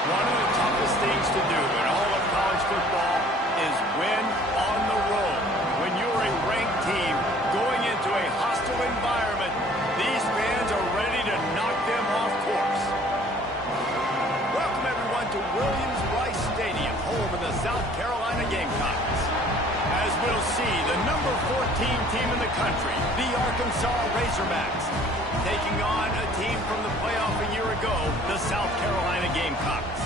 One of the toughest things to do in all of college football is win on the road. When you're a ranked team going into a hostile environment, these fans are ready to knock them off course. Welcome, everyone, to Williams-Brice Stadium, home of the South Carolina Gamecocks. As we'll see, the number 14 team in the country, the Arkansas Razorbacks, taking on a team from the playoff a year ago, the South Carolina Gamecocks.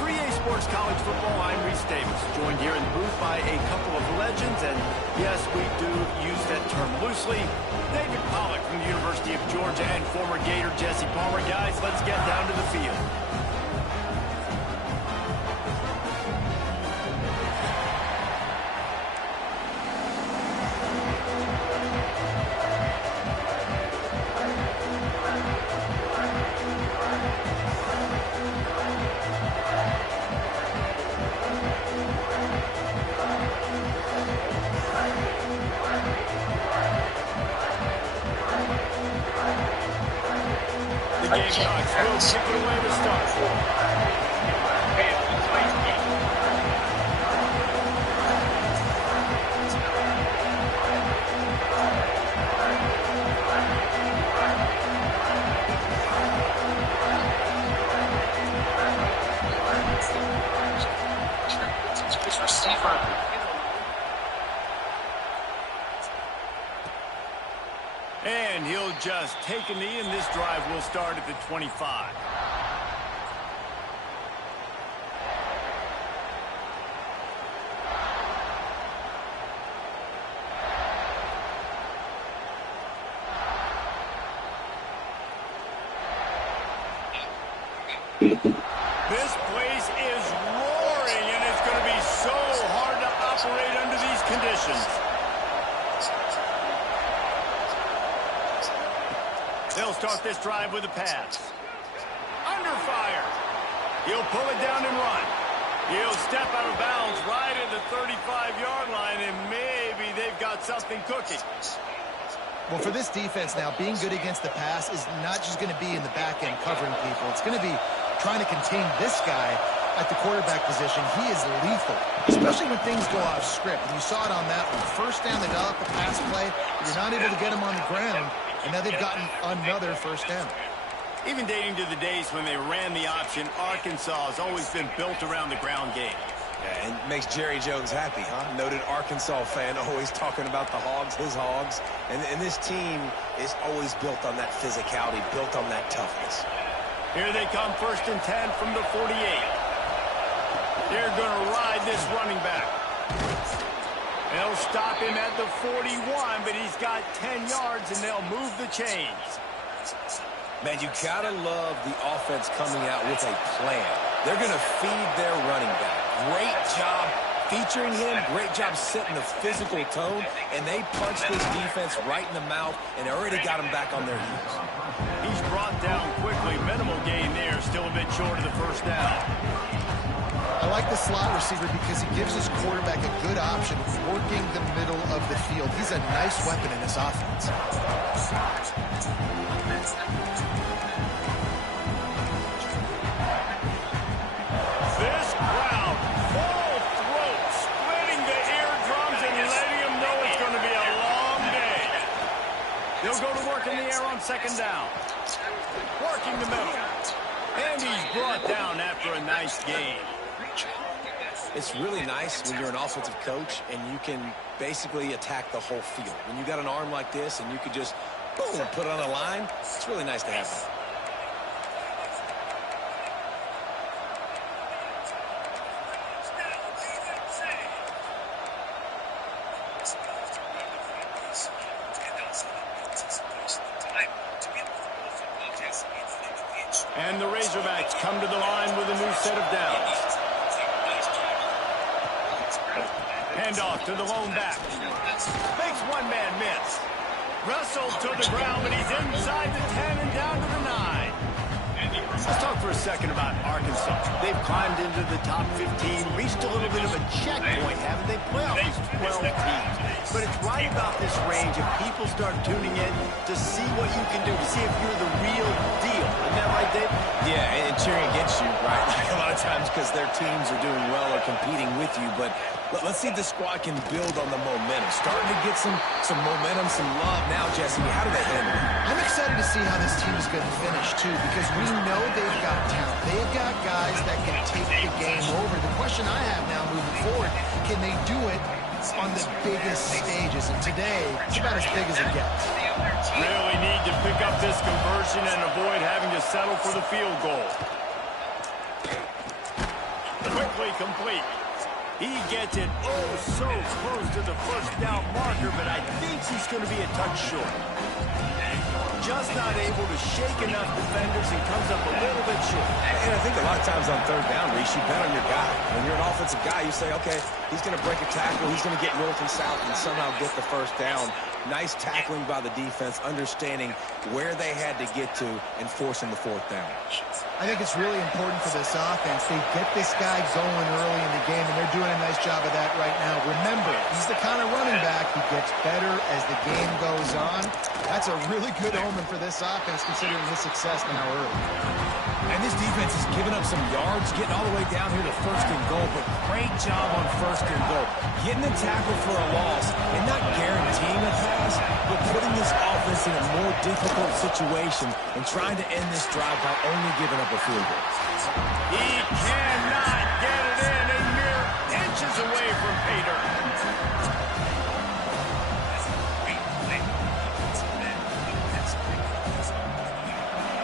For EA Sports College Football, I'm Reese Davis, joined here in the booth by a couple of legends, and yes, we do use that term loosely. David Pollack from the University of Georgia and former Gator Jesse Palmer. Guys, let's get down to the field. Gamecocks will kick it away to start. And he'll just take a knee, and this drive will start at the 25. This place is roaring, and it's going to be so hard to operate under these conditions. They'll start this drive with a pass. Under fire. He'll pull it down and run. He'll step out of bounds right at the 35-yard line, and maybe they've got something cooking. Well, for this defense now, being good against the pass is not just going to be in the back end covering people. It's going to be trying to contain this guy at the quarterback position. He is lethal, especially when things go off script. And you saw it on that one. First down, they got off the pass play. You're not able to get him on the ground. And now they've gotten another first down. Even dating to the days when they ran the option, Arkansas has always been built around the ground game. Yeah, and makes Jerry Jones happy, huh? Noted Arkansas fan, always talking about the Hogs, his Hogs. And this team is always built on that physicality, built on that toughness. Here they come, 1st and 10 from the 48. They're going to ride this running back. They'll stop him at the 41, but he's got 10 yards, and they'll move the chains. Man, you gotta love the offense coming out with a plan. They're going to feed their running back. Great job featuring him. Great job setting the physical tone, and they punched this defense right in the mouth and already got them back on their heels. He's brought down quickly. Minimal gain there, still a bit short of the first down. I like the slot receiver because he gives his quarterback a good option working the middle of the field. He's a nice weapon in this offense. This crowd, full throat, splitting the eardrums and letting them know it's going to be a long day. They'll go to work in the air on 2nd down. Working the middle. And he's brought down after a nice game. It's really nice when you're an offensive coach and you can basically attack the whole field. When you got an arm like this and you could just, boom, put it on the line, it's really nice to have that. And the Razorbacks come to the line with a new set of downs. Handoff to the lone back. Makes one man miss. Russell to the ground, but he's inside the 10 and down to the 9. Let's talk for a second about Arkansas. They've climbed into the top 15, reached a little bit of a checkpoint, haven't they? Playoff is 12 teams. But it's right about this range if people start tuning in to see what you can do, to see if you're the real deal. Isn't that right, Dave? Yeah, and cheering against you, right? Like a lot of sometimes because their teams are doing well or competing with you, but let's see if the squad can build on the momentum. Starting to get some momentum, some love now, Jesse. How do they handle it? I'm excited to see how this team is going to finish, too, because we know they've got talent. They've got guys that can take the game over. The question I have now moving forward, can they do it on the biggest stages? And today, it's about as big as it gets. Really need to pick up this conversion and avoid having to settle for the field goal. Quickly complete. He gets it so close to the first down marker, but I think he's going to be a touch short. Just not able to shake enough defenders and comes up a little bit short. And I think a lot of times on third down, Reese, you bet on your guy. When you're an offensive guy, you say, okay, he's going to break a tackle, he's going to get north and south and somehow get the first down. Nice tackling by the defense, understanding where they had to get to and forcing the fourth down. I think it's really important for this offense. They get this guy going early in the game, and they're doing a nice job of that right now. Remember, he's the kind of running back who gets better as the game goes on. That's a really good omen for this offense, considering his success now early. And this defense is giving up some yards, getting all the way down here to first and goal, but great job on first and goal. Getting the tackle for a loss and not guaranteeing a pass, but putting this offense in a more difficult situation and trying to end this drive by only giving up a field goal. He cannot get it in, a mere inches away from pay dirt.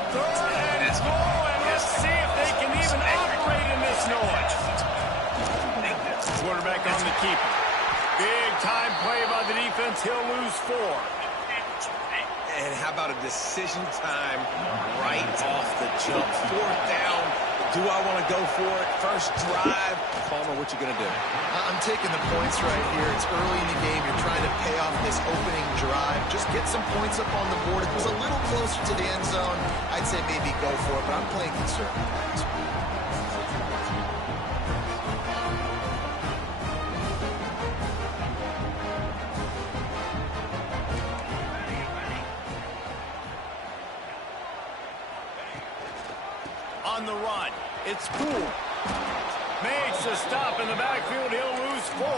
Third and goal, and let's see if they can even operate in this noise. Quarterback on the keeper. Big time play by the defense. He'll lose 4. And how about a decision time right off the jump? Fourth down. Do I want to go for it? First drive. Palmer, what you going to do? I'm taking the points right here. It's early in the game. You're trying to pay off this opening drive. Just get some points up on the board. If it was a little closer to the end zone, I'd say maybe go for it, but I'm playing conservative. On the run, it's Poole. Makes a stop in the backfield. He'll lose 4.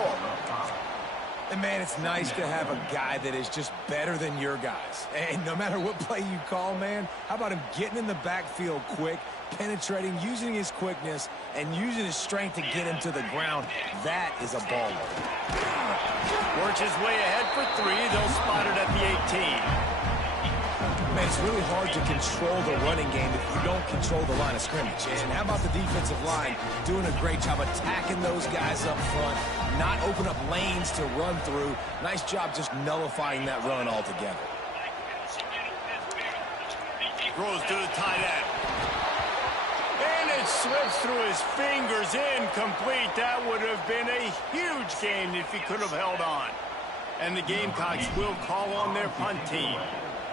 And, man, it's nice to have a guy that is just better than your guys. And no matter what play you call, man, how about him getting in the backfield quick, penetrating, using his quickness, and using his strength to get him to the ground. That is a baller. Works his way ahead for 3. They'll spot it at the 18. Man, it's really hard to control the running game if you don't control the line of scrimmage. And how about the defensive line doing a great job attacking those guys up front, not open up lanes to run through. Nice job just nullifying that run altogether. Throws to the tight end. And it slips through his fingers, incomplete. That would have been a huge gain if he could have held on. And the Gamecocks will call on their punt team.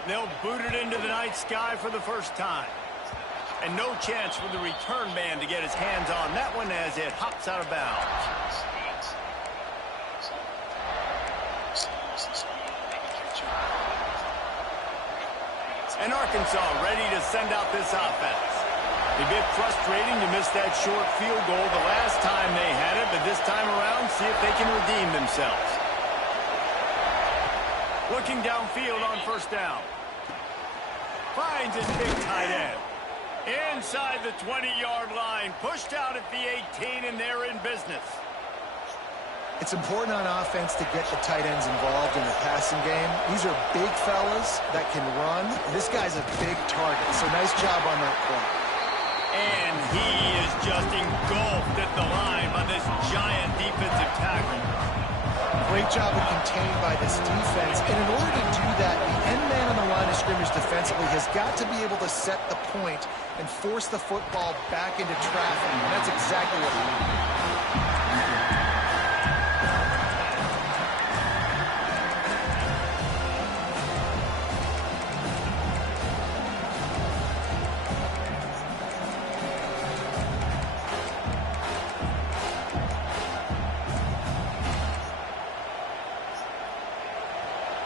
They'll boot it into the night sky for the first time. And no chance for the return man to get his hands on that one as it hops out of bounds. And Arkansas ready to send out this offense. A bit frustrating to miss that short field goal the last time they had it, but this time around, see if they can redeem themselves. Looking downfield on first down. Finds his big tight end. Inside the 20-yard line. Pushed out at the 18, and they're in business. It's important on offense to get the tight ends involved in the passing game. These are big fellas that can run. This guy's a big target, so nice job on that play. And he is just engulfed at the line by this giant defensive tackle. Great job of contained by this defense. And in order to do that, the end man on the line of scrimmage defensively has got to be able to set the point and force the football back into traffic. And that's exactly what he needs.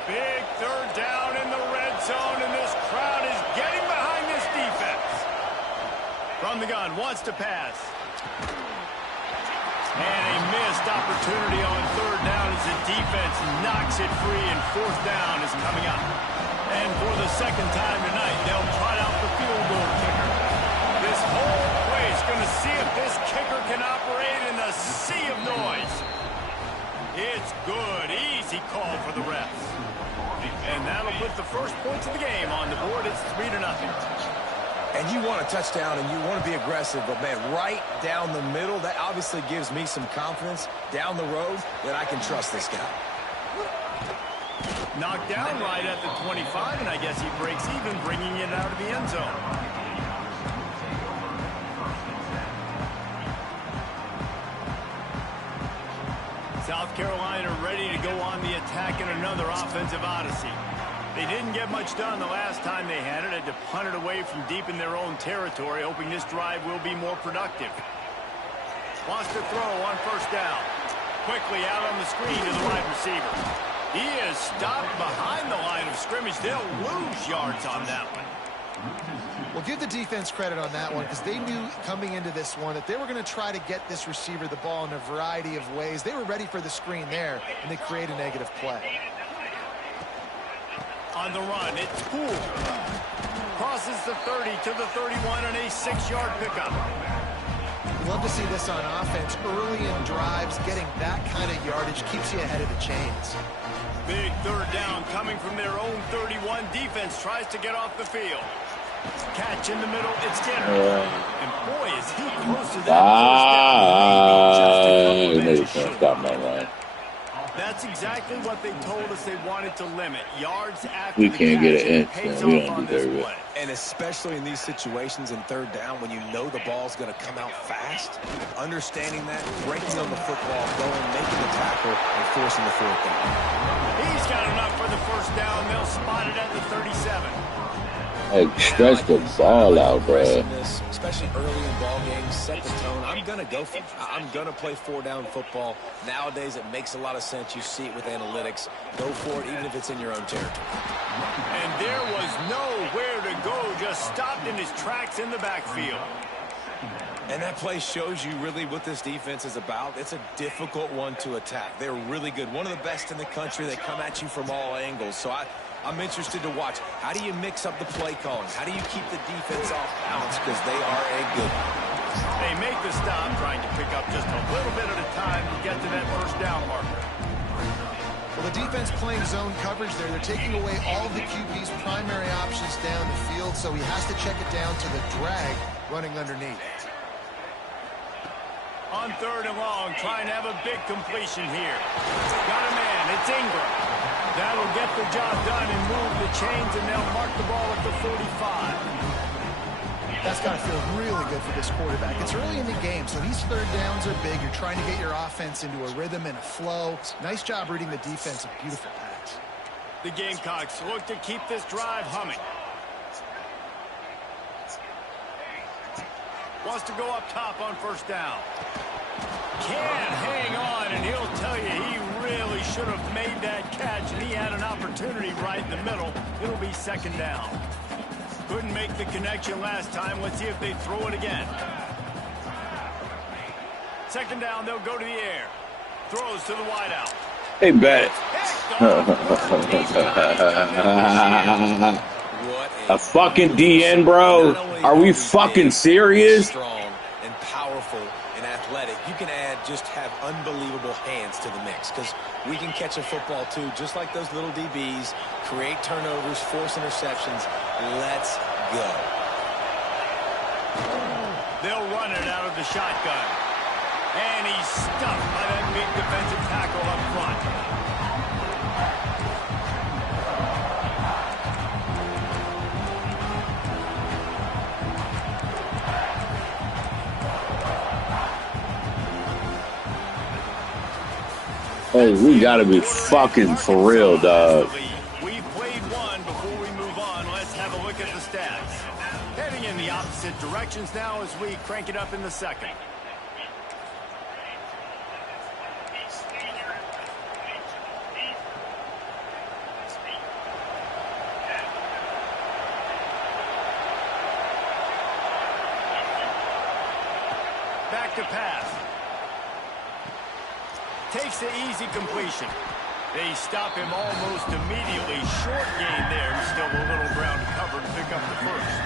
Big third down in the red zone, and this crowd is getting behind this defense. From the gun, wants to pass. And a missed opportunity on third down as the defense knocks it free, and fourth down is coming up. And for the second time tonight, they'll trot out the field goal kicker. This whole place is going to see if this kicker can operate in the sea of noise. It's good. Easy call for the refs. And that'll put the first points of the game on the board. It's 3-0. And you want a touchdown and you want to be aggressive, but, man, right down the middle, that obviously gives me some confidence down the road that I can trust this guy. Knocked down right at the 25, and I guess he breaks even, bringing it out of the end zone. South Carolina ready to go on the attack in another offensive odyssey. They didn't get much done the last time they had it. Had to punt it away from deep in their own territory, hoping this drive will be more productive. Wants to throw on first down. Quickly out on the screen to the wide receiver. He is stopped behind the line of scrimmage. They'll lose yards on that one. Well, give the defense credit on that one, because they knew coming into this one that they were going to try to get this receiver the ball in a variety of ways. They were ready for the screen there, and they create a negative play. On the run, it's Poole. Crosses the 30 to the 31 and a 6-yard pickup. We love to see this on offense. Early in drives, getting that kind of yardage keeps you ahead of the chains. Big third down coming from their own 31. Defense tries to get off the field. Catch in the middle, it's Skinner. And boy, is he close to that first down. Maybe just a couple. That's exactly what they told us they wanted to limit. Yards after we the can't catch. get an inch, Pays man. We off don't on deserve this it. play. And especially in these situations in third down when you know the ball's going to come out fast, understanding that, breaking on the football, going, making the tackle, and forcing the fourth down. He's got enough for the first down. They'll spot it at the 37. Like, stretch the ball out, bro. Especially early in ball games, set the tone. I'm going to go for it. I'm going to play four-down football. Nowadays, it makes a lot of sense. You see it with analytics. Go for it, even if it's in your own territory. And there was nowhere to go, just stopped in his tracks in the backfield. And that play shows you really what this defense is about. It's a difficult one to attack. They're really good. One of the best in the country. They come at you from all angles. So I'm interested to watch. How do you mix up the play calling? How do you keep the defense off balance? Because they are a good one. They make the stop, trying to pick up just a little bit at a time to get to that first down marker. Well, the defense playing zone coverage there. They're taking away all of the QB's primary options down the field, so he has to check it down to the drag running underneath. On third and long, trying to have a big completion here. Got a man, it's Ingram. That'll get the job done and move the chains, and they'll mark the ball at the 45. That's got to feel really good for this quarterback. It's early in the game, so these third downs are big. You're trying to get your offense into a rhythm and a flow. Nice job reading the defense. A beautiful pass. The Gamecocks look to keep this drive humming. Wants to go up top on first down. Can't hang on, and he'll tell you he really should have made that catch, and he had an opportunity right in the middle. It'll be second down. Couldn't make the connection last time. Let's see if they throw it again. Second down, they'll go to the air. Throws to the wideout. Hey, bet. A fucking DN, bro. Are we fucking serious? Strong and powerful and athletic. You can just have unbelievable hands to the mix, because we can catch a football too, just like those little DBs, create turnovers, force interceptions. Let's go. They'll run it out of the shotgun. And he's stuffed by that big defensive tackle up front. Hey, we gotta be fucking for real, dog. We've played one before we move on. Let's have a look at the stats. Heading in the opposite directions now as we crank it up in the second. back to pass. Takes the easy completion. They stop him almost immediately. Short gain there. Still a little ground to cover to pick up the first.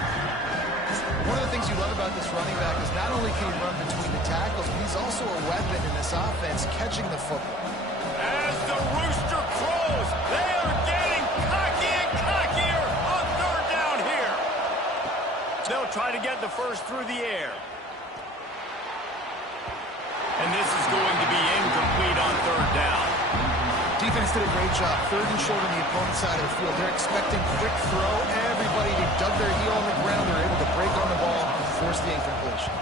One of the things you love about this running back is not only can he run between the tackles, but he's also a weapon in this offense catching the football. As the rooster crows, they are getting cocky and cockier on third down here. They'll try to get the first through the air. And this is going to be incomplete on third down. Defense did a great job. Third and short on the opponent's side of the field. They're expecting quick throw. Everybody, they dug their heel on the ground. They're able to break on the ball and force the incompletion.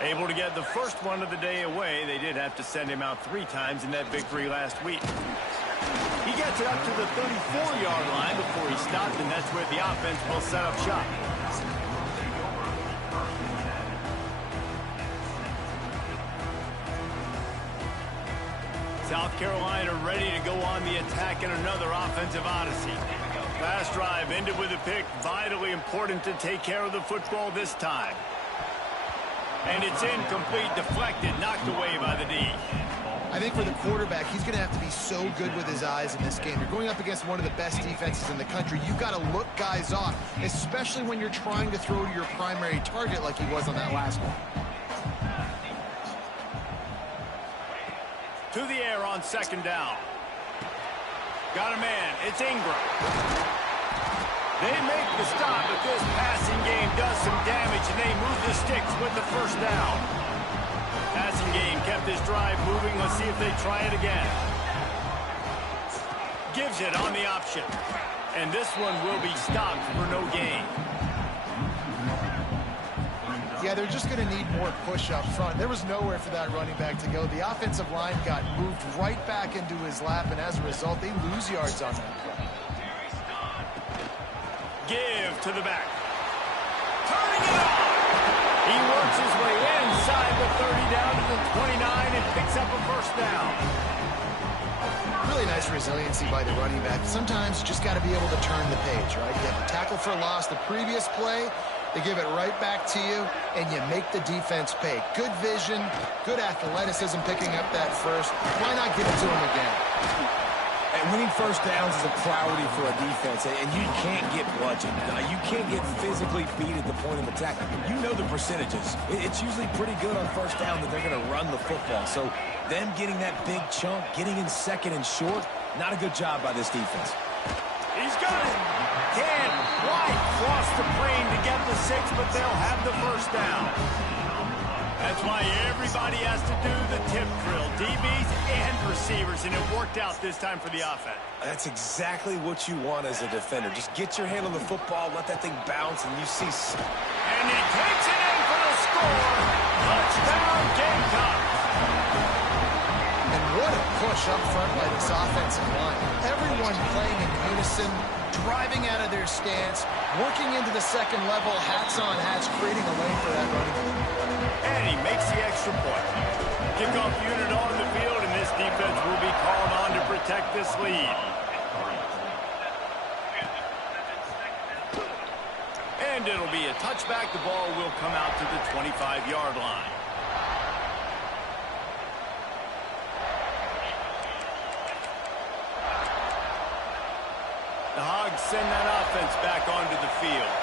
Able to get the first one of the day away. They did have to send him out 3 times in that victory last week. He gets it up to the 34-yard line before he stopped, and that's where the offense will set up shop. South Carolina ready to go on the attack in another offensive odyssey. Last drive ended with a pick. Vitally important to take care of the football this time. And it's incomplete, deflected, knocked away by the D. I think for the quarterback, he's going to have to be so good with his eyes in this game. You're going up against one of the best defenses in the country. You've got to look guys off, especially when you're trying to throw to your primary target like he was on that last one. To the air on second down. Got a man. It's Ingram. They make the stop, but this passing game does some damage, and they move the sticks with the first down. Passing game kept this drive moving. Let's see if they try it again. Gives it on the option. And this one will be stopped for no gain. Yeah, they're just going to need more push up front. There was nowhere for that running back to go. The offensive line got moved right back into his lap, and as a result, they lose yards on that play. Give to the back. Turning it on. He works his way inside the 30 down to the 29 and picks up a first down. Really nice resiliency by the running back. Sometimes you just got to be able to turn the page, right? You have a tackle for loss the previous play. They give it right back to you, and you make the defense pay. Good vision, good athleticism picking up that first. Why not give it to him again? And winning first downs is a priority for a defense, and you can't get bludgeoned. You can't get physically beat at the point of attack. You know the percentages. It's usually pretty good on first down that they're going to run the football. So them getting that big chunk, getting in second and short, not a good job by this defense. He's got it. Can't quite cross the plane to get the 6, but they'll have the first down. That's why everybody has to do the tip drill, DBs and receivers, and it worked out this time for the offense. That's exactly what you want as a defender. Just get your hand on the football, let that thing bounce, and you see... And he takes it in for the score. Touchdown, Gamecocks. And what a push up front by this offensive line. Everyone playing in unison, driving out of their stance, working into the second level, hats on hats, creating a lane for that running back. And he makes the extra point. Kickoff unit on the field, and this defense will be called on to protect this lead. And it'll be a touchback. The ball will come out to the 25-yard line. The Hogs send that offense back onto the field.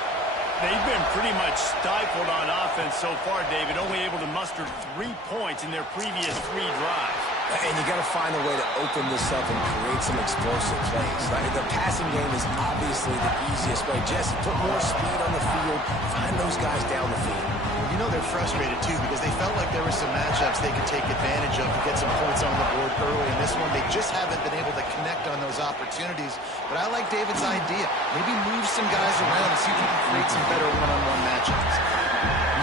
They've been pretty much stifled on offense so far, David, only able to muster 3 points in their previous 3 drives. And you got to find a way to open this up and create some explosive plays. Right? The passing game is obviously the easiest way. Jesse, put more speed on the field, find those guys down the field. You know they're frustrated, too, because they felt like there were some matchups they could take advantage of to get some points on the board early. In this one, they just haven't been able to connect on those opportunities. But I like David's idea. Maybe move some guys around and see if you can create some better one-on-one matchups.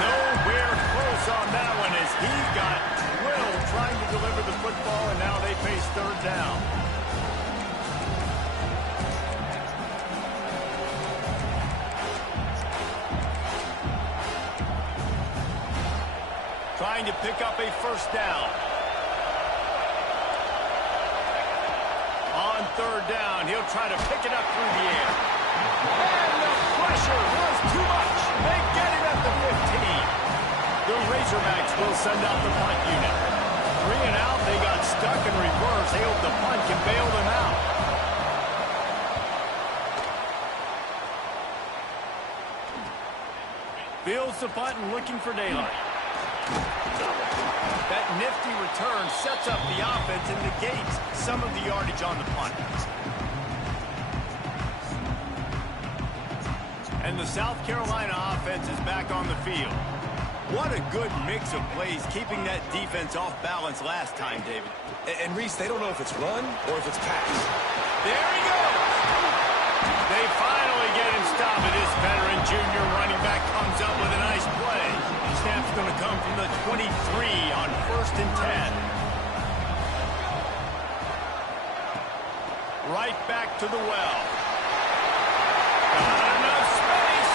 Nowhere close on that one as he got drilled trying to deliver the football, and now they face third down. Trying to pick up a first down. On third down, he'll try to pick it up through the air. And the pressure was too much. They get it at the 15. The Razorbacks will send out the punt unit. 3 and out, they got stuck in reverse. They hope the punt can bail them out. Fields the punt and looking for daylight. That nifty return sets up the offense and negates some of the yardage on the punt. And the South Carolina offense is back on the field. What a good mix of plays, keeping that defense off balance last time, David. And Reese, they don't know if it's run or if it's pass. There he goes! They finally get him stopped. This veteran junior running back comes up with a nice play. Snap's going to come from the 23 on 1st and 10. Right back to the well. Not enough space.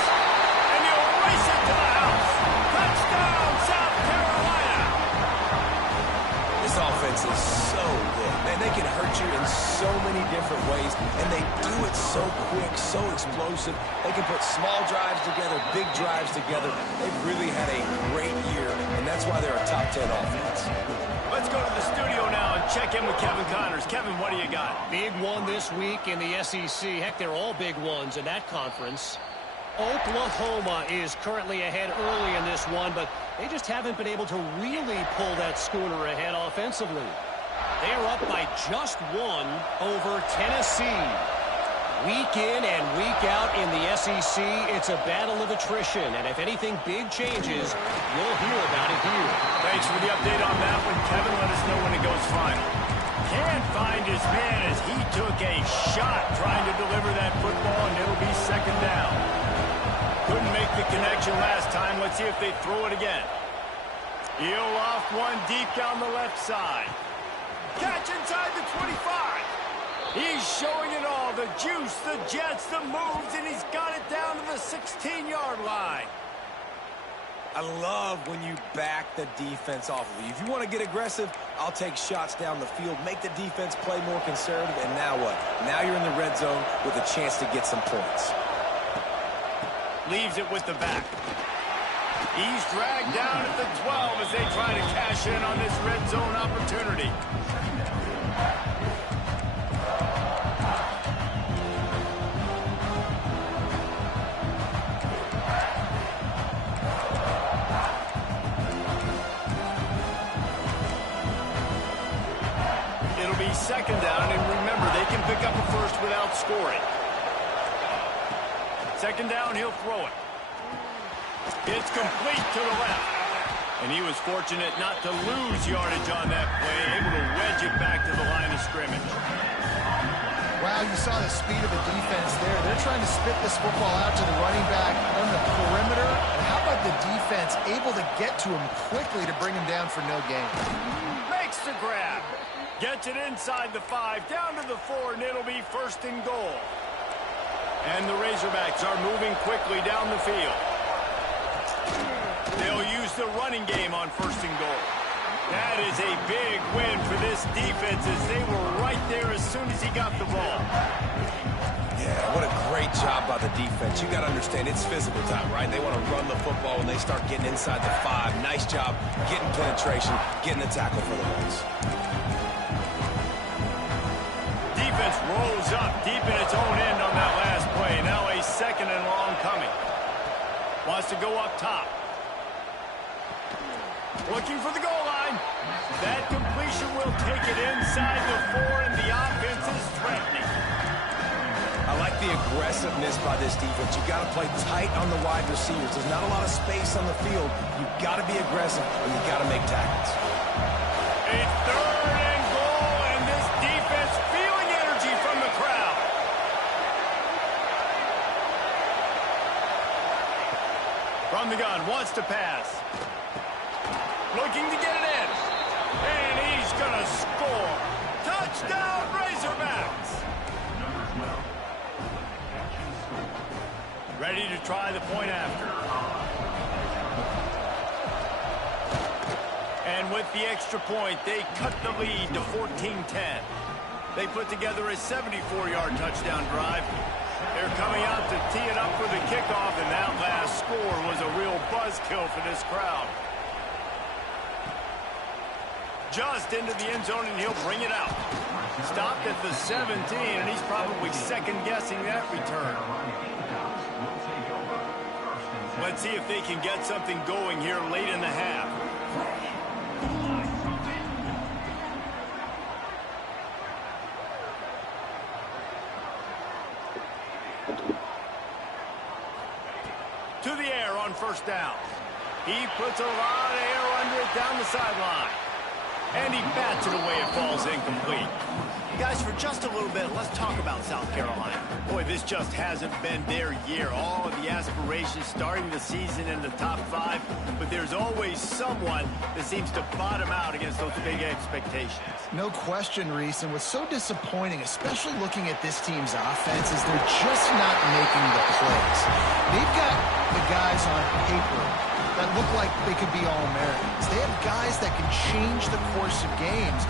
And he'll race it to the house. Touchdown, South Carolina. This offense is so good. Man, they can hurt you in so many different ways, and they do it so quick, so explosive. They can put small drives together, big drives together. They've really had a great year, and that's why they're a top 10 offense. Let's go to the studio now and check in with Kevin Connors. Kevin, what do you got? Big one this week in the SEC. Heck, they're all big ones in that conference. Oklahoma is currently ahead early in this one, but they just haven't been able to really pull that schooner ahead offensively. They are up by just 1 over Tennessee. Week in and week out in the SEC, it's a battle of attrition, and if anything big changes, you'll hear about it here. Thanks for the update on that one, Kevin. Let us know when it goes final. Can't find his man as he took a shot trying to deliver that football, and it'll be 2nd down. Couldn't make the connection last time. Let's see if they throw it again. He'll off one deep down the left side. Catch inside the 25. He's showing it all. The juice, the jets, the moves, and he's got it down to the 16-yard line. I love when you back the defense off of you. If you want to get aggressive, I'll take shots down the field, make the defense play more conservative, and now what? Now you're in the red zone with a chance to get some points. Leaves it with the back. He's dragged down at the 12 as they try to cash in on this red zone opportunity. It'll be 2nd down, and remember, they can pick up a first without scoring. 2nd down, he'll throw it. It's complete to the left. And he was fortunate not to lose yardage on that play, able to wedge it back to the line of scrimmage. Wow, you saw the speed of the defense there. They're trying to spit this football out to the running back on the perimeter. And how about the defense able to get to him quickly to bring him down for no gain? Makes the grab. Gets it inside the 5, down to the 4, and it'll be 1st and goal. And the Razorbacks are moving quickly down the field. They'll use the running game on 1st and goal. That is a big win for this defense as they were right there as soon as he got the ball. Yeah, what a great job by the defense. You got to understand, it's physical time, right? They want to run the football when they start getting inside the 5. Nice job getting penetration, getting the tackle for the Bulls. Defense rolls up deep in its own end on that last play. Now a 2nd and long coming. Wants to go up top. Looking for the goal line. That completion will take it inside the 4, and the offense is threatening. I like the aggressiveness by this defense. You got to play tight on the wide receivers. There's not a lot of space on the field. You got to be aggressive, and you got to make tackles. A 3rd and goal, and this defense feeling energy from the crowd. From the gun, wants to pass. Looking to get it in. And he's going to score. Touchdown, Razorbacks. Ready to try the point after. And with the extra point, they cut the lead to 14-10. They put together a 74-yard touchdown drive. They're coming out to tee it up for the kickoff, and that last score was a real buzzkill for this crowd. just into the end zone, and he'll bring it out. Stopped at the 17, and he's probably second-guessing that return. Let's see if they can get something going here late in the half. To the air on first down. He puts a lot of air under it down the sideline. And he bats it away. It falls incomplete. Guys, for just a little bit, let's talk about South Carolina. Boy, this just hasn't been their year. All of the aspirations starting the season in the top 5, but there's always someone that seems to bottom out against those big expectations. No question, Reese, and what's so disappointing, especially looking at this team's offense, is they're just not making the plays. They've got the guys on paper that look like they could be All-Americans. They have guys that can change the course of games.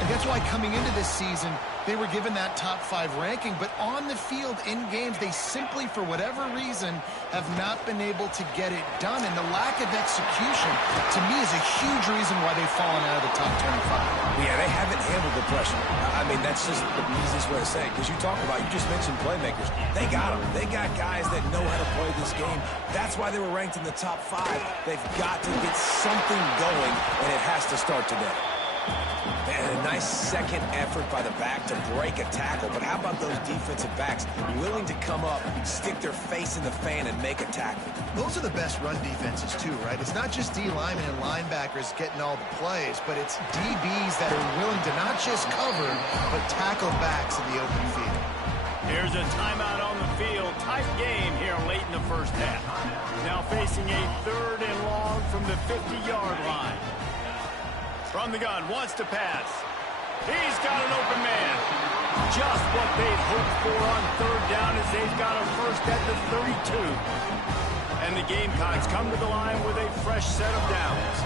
And that's why coming into this season, they were given that top 5 ranking. But on the field, in games, they simply, for whatever reason, have not been able to get it done. And the lack of execution, to me, is a huge reason why they've fallen out of the top 25. Yeah, they haven't handled the pressure. I mean, that's just the easiest way to say it. Because you just mentioned playmakers. They got them. They got guys that know how to play this game. That's why they were ranked in the top 5. They've got to get something going, and it has to start today. And a nice second effort by the back to break a tackle. But how about those defensive backs willing to come up, stick their face in the fan, and make a tackle? Those are the best run defenses, too, right? It's not just D linemen and linebackers getting all the plays, but it's DBs that are willing to not just cover, but tackle backs in the open field. Here's a timeout on the field. Tight game here late in the first half. Now facing a 3rd and long from the 50-yard line. From the gun, wants to pass. He's got an open man. Just what they'd hoped for on 3rd down as they've got a first at the 32. And the Gamecocks come to the line with a fresh set of downs.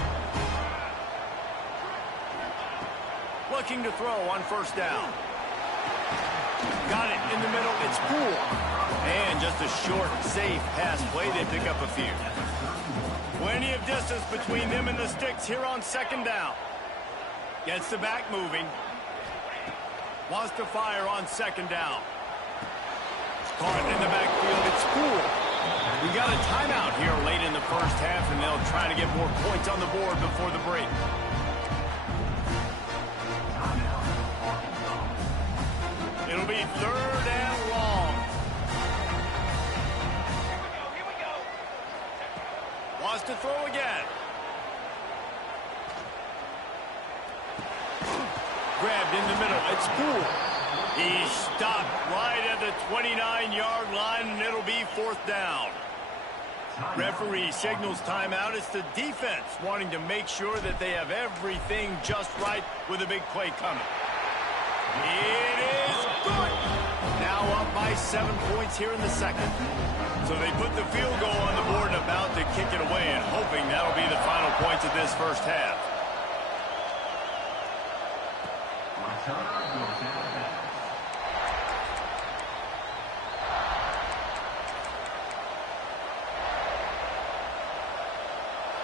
Looking to throw on first down. Got it in the middle. It's Poole. And just a short, safe pass play. They pick up a few. Plenty of distance between them and the sticks here on 2nd down. Gets the back moving. Wants to fire on 2nd down. Caught in the backfield. It's Poole. We got a timeout here late in the first half, and they'll try to get more points on the board before the break. It'll be 3rd and long. Here we go. Wants to throw again. Grabbed in the middle. It's Poole. He stopped right at the 29-yard line, and it'll be 4th down. Referee signals timeout. It's the defense wanting to make sure that they have everything just right with a big play coming. It is good. Now up by 7 points here in the 2nd. So they put the field goal on the board and about to kick it away, and hoping that'll be the final points of this first half.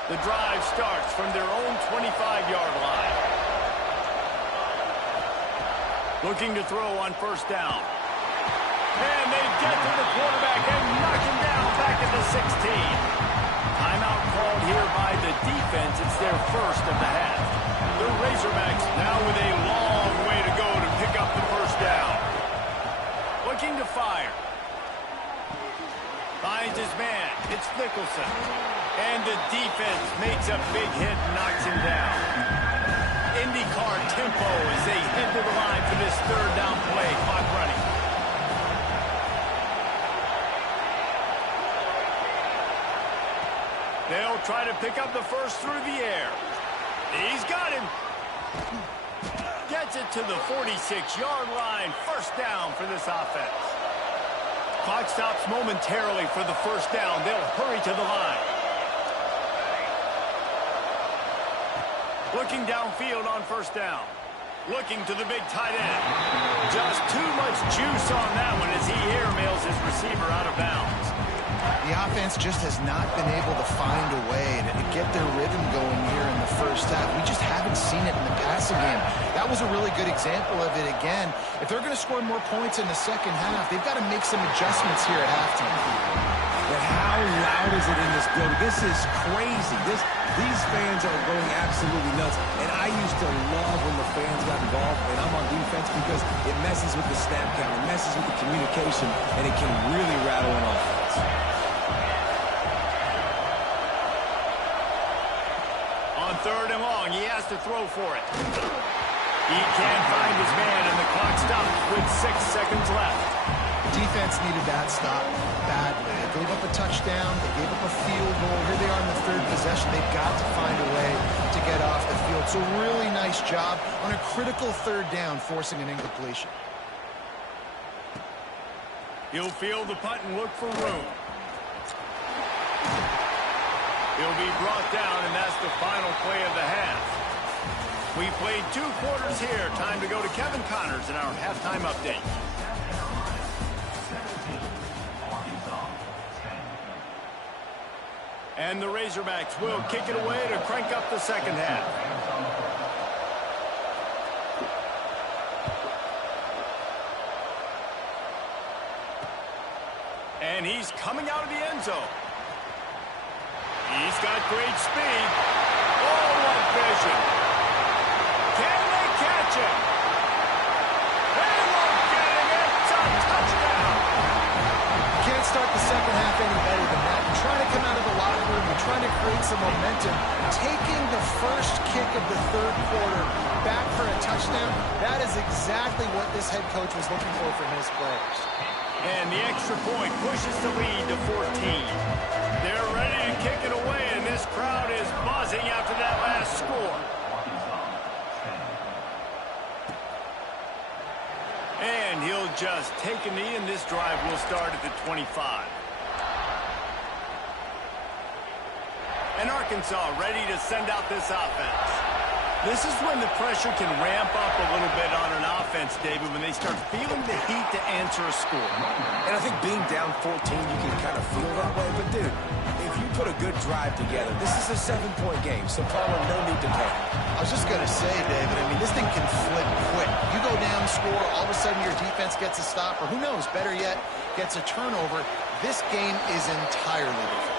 The drive starts from their own 25-yard line. Looking to throw on first down. And they get to the quarterback and knock him down back at the 16. Timeout called here by the defense. It's their first of the half. The Razorbacks now with a long way to go to pick up the first down. Looking to fire. Finds his man. It's Nicholson. And the defense makes a big hit and knocks him down. IndyCar tempo as they head to the line for this 3rd down play. Clock running. They'll try to pick up the first through the air. He's got him. Gets it to the 46-yard line. First down for this offense. Clock stops momentarily for the first down. They'll hurry to the line. Looking downfield on first down. Looking to the big tight end. Just too much juice on that one as he airmails his receiver out of bounds. The offense just has not been able to find a way to get their rhythm going here in the first half. We just haven't haven't seen it in the passing game. That was a really good example of it again. If they're going to score more points in the second half, they've got to make some adjustments here at halftime. But how loud is it in this building? This is crazy. These fans are going absolutely nuts. And I used to love when the fans got involved, and I'm on defense, because it messes with the snap count, it messes with the communication, and it can really rattle an offense. On 3rd and long, he has to throw for it. He can't find his man, and the clock stops with 6 seconds left. Defense needed that stop badly. They gave up a touchdown. They gave up a field goal. Here they are in the 3rd possession. They've got to find a way to get off the field. So really nice job on a critical 3rd down, forcing an incompletion. He'll field the punt and look for room. He'll be brought down, and that's the final play of the half. We played 2 quarters here. Time to go to Kevin Connors in our halftime update. And the Razorbacks will kick it away to crank up the second half. And he's coming out of the end zone. He's got great speed. Oh, what vision. Can they catch him? They won't get him. It's a touchdown. You can't start the second half any better than that. You're trying to come out of the locker room. You're trying to create some momentum. Taking the first kick of the 3rd quarter back for a touchdown, that is exactly what this head coach was looking for from his players. And the extra point pushes the lead to 14. They're ready to kick it away, and this crowd is buzzing after that last score. And he'll just take a knee, and this drive will start at the 25. And Arkansas ready to send out this offense. This is when the pressure can ramp up a little bit on an offense, David, when they start feeling the heat to answer a score. And I think being down 14, you can kind of feel that way. But, dude, if you put a good drive together, this is a 7-point game, so Palmer, no need to panic. I was just going to say, David, I mean, this thing can flip quick. You go down, score, all of a sudden your defense gets a stop, or who knows, better yet, gets a turnover. This game is entirely different.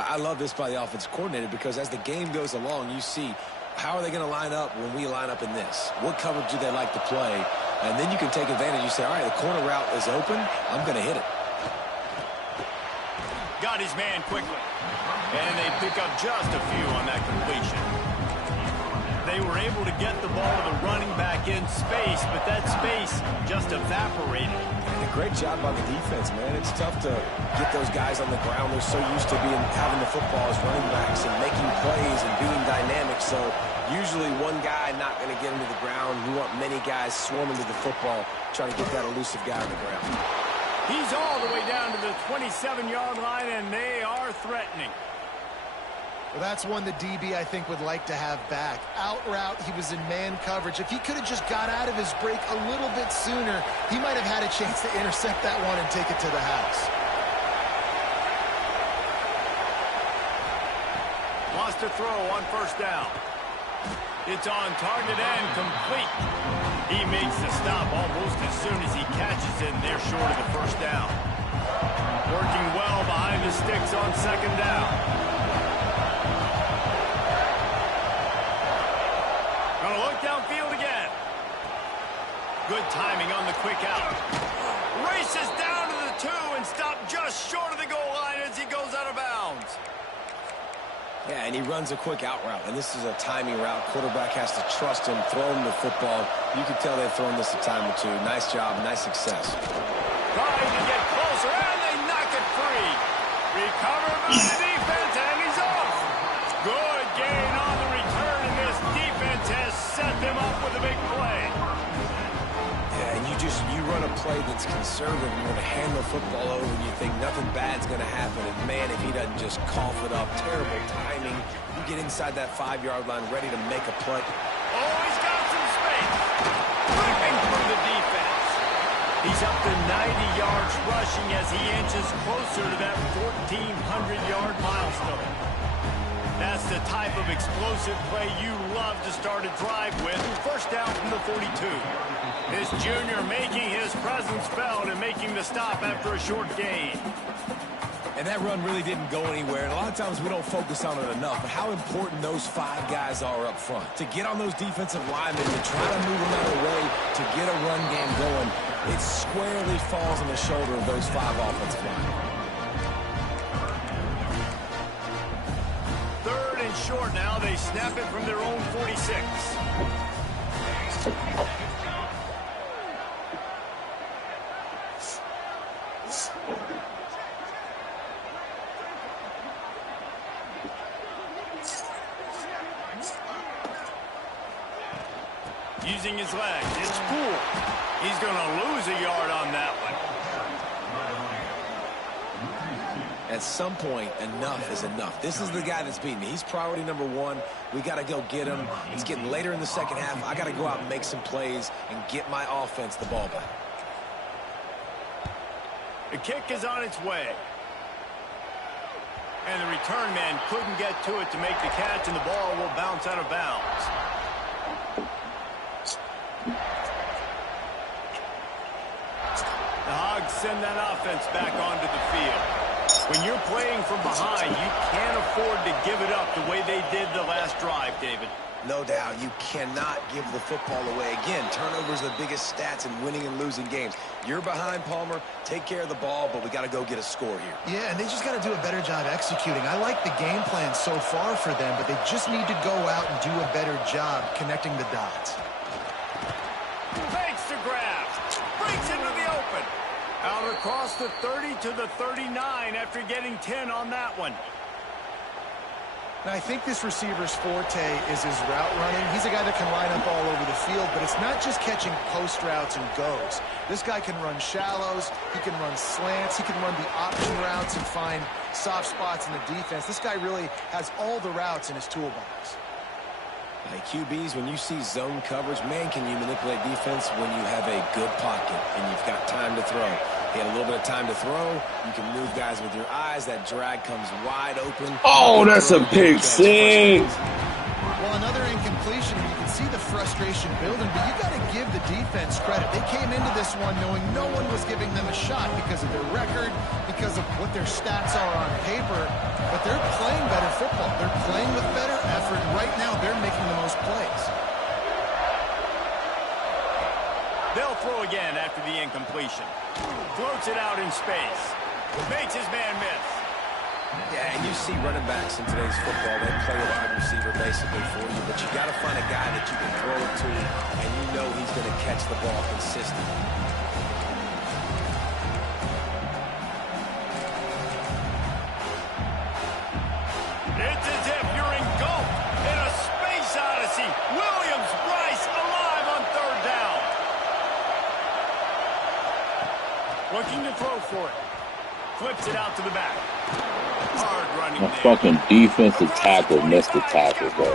I love this by the offensive coordinator, because as the game goes along, you see how are they going to line up when we line up in this? What coverage do they like to play? And then you can take advantage. You say, all right, the corner route is open. I'm going to hit it. Got his man quickly. And they pick up just a few on that completion. They were able to get the ball to the running back in space, but that space just evaporated. And a great job by the defense, man. It's tough to get those guys on the ground. They're so used to having the football as running backs and making plays and being dynamic. So usually one guy not going to get him to the ground. You want many guys swarming to the football, trying to get that elusive guy on the ground. He's all the way down to the 27-yard line, and they are threatening. Well, that's one the DB, I think, would like to have back. Out route, he was in man coverage. If he could have just got out of his break a little bit sooner, he might have had a chance to intercept that one and take it to the house. Lost a throw on 1st down. It's on target and complete. He makes the stop almost as soon as he catches it, and they're short of the 1st down. Working well behind the sticks on 2nd down. Downfield again. Good timing on the quick out. Races down to the 2 and stopped just short of the goal line as he goes out of bounds. Yeah, and he runs a quick out route, and this is a timing route. Quarterback has to trust him, throw him the football. You can tell they've thrown this a time or two. Nice job, nice success. Trying to get closer, and they knock it free. Recovered by the defense, and he's off. Good gain on the return, and this defense has set them up with a big play. Yeah, and you run a play that's conservative. You want to hand the football over, and you think nothing bad's going to happen. And, man, if he doesn't just cough it up, terrible timing. You get inside that 5-yard line ready to make a play. Oh, he's got some space. Ripping through the defense. He's up to 90 yards rushing as he inches closer to that 1,400-yard milestone. That's the type of explosive play you love to start a drive with. First down from the 42. This junior making his presence felt and making the stop after a short gain. And that run really didn't go anywhere. And a lot of times we don't focus on it enough. But how important those 5 guys are up front. To get on those defensive linemen, to try to move them out of the way, to get a run game going, it squarely falls on the shoulder of those 5 offensive linemen. Third and short now. They snap it from their own 46. Using his legs. It's cool. He's going to lose a yard on that one. At some point, enough is enough. This is the guy that's beating me. He's priority number 1. We got to go get him. It's getting later in the second half. I got to go out and make some plays and get my offense the ball back. The kick is on its way. And the return man couldn't get to it to make the catch, and the ball will bounce out of bounds. The Hogs send that offense back onto the field. When you're playing from behind, you can't afford to give it up the way they did the last drive, David. No doubt, you cannot give the football away. Again, turnovers are the biggest stats in winning and losing games. You're behind, Palmer. Take care of the ball, but we got to go get a score here. Yeah, and they just got to do a better job executing. I like the game plan so far for them, but they just need to go out and do a better job connecting the dots. Fakes the grab. Breaks into the open. Out across the 30 to the 39 after getting 10 on that one. Now, I think this receiver's forte is his route running. He's a guy that can line up all over the field, but it's not just catching post routes and goes. This guy can run shallows, he can run slants, he can run the option routes and find soft spots in the defense. This guy really has all the routes in his toolbox. Hey, QBs, when you see zone coverage, man, can you manipulate defense when you have a good pocket and you've got time to throw. He had a little bit of time to throw. You can move guys with your eyes. That drag comes wide open. Oh, that's a pick six. Well, another incompletion. You can see the frustration building, but you got to give the defense credit. They came into this one knowing no one was giving them a shot because of their record, because of what their stats are on paper, but they're playing better football. They're playing with better effort. Right now, they're making the most plays. They'll throw again after the incompletion. Floats it out in space. Makes his man miss. Yeah, and you see running backs in today's football, they play a wide receiver basically for you, but you got to find a guy that you can throw it to, and you know he's going to catch the ball consistently. It's as if you're engulfed in a space odyssey. Williams-Brice alive on third down. Looking to throw for it. Flips it out to the back. Hard running A there. fucking defensive tackle missed the tackle, bro.